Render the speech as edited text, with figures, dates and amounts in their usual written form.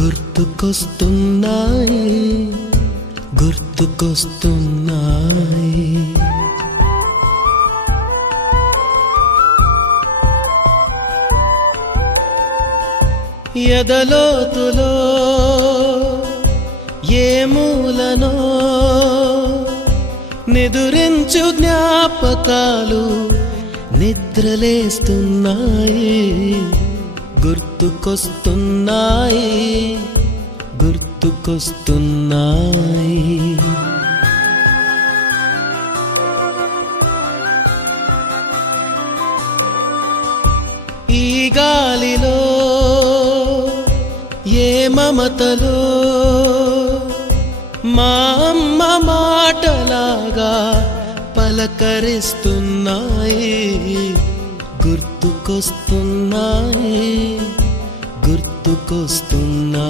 గుర్తుకొస్తున్నాయి గుర్తుకొస్తున్నాయి ఎదలోతులో ఏ మూలనో నిదురించు జ్ఞాపకాలు నిద్రలేస్తున్నాయి గుర్తుకొస్తున్నాయి గుర్తుకొస్తున్నాయి ఈ గాలిలో ఏ మమతలో మా అమ్మ మాటలాగా పలకరిస్తున్నాయి గుర్తుకొస్తున్నాయి గుర్తుకొస్తున్నాయి